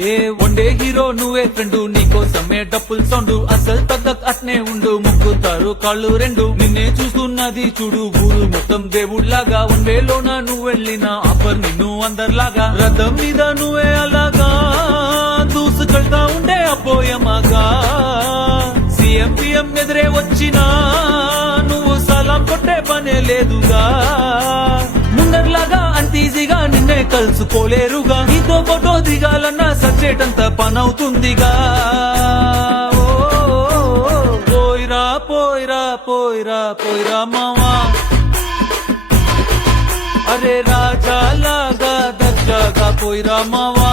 ఏ వండే హీరో నువ్వే ఫ్రెండు నీకోసమే డప్పుల్ సౌండ్. అసలు తగ్గక్ అట్నే ఉండు ముక్కుతారు కాళ్ళు రెండు. నిన్నే చూస్తున్నది చూడు ఊరు మొత్తం దేవుళ్ళాగా. వన్ వేలోన నువ్వు వెళ్ళిన ఆఫర్ నిన్ను అందరిలాగా. రథం మీద నువ్వే అలాగా. దూసుకెళ్తా ఉండే అపోయమాగా సీఎం పిఎం ఎదురే వచ్చినా నువ్వు సలాం కొట్టే పనే లేదుగా. ముందర్లాగా అంత ఈజీగా నిన్నే కలుసుకోలేరుగా. నీతో ఫోటో దిగాలన్నా సచ్చేటంత పనవుతుందిగా. ఓ, పోయిరా పోయిరా పోయిరా పోయిరా మావా. అరే రాజా లాగా దర్జాగా పోయిరా మావా.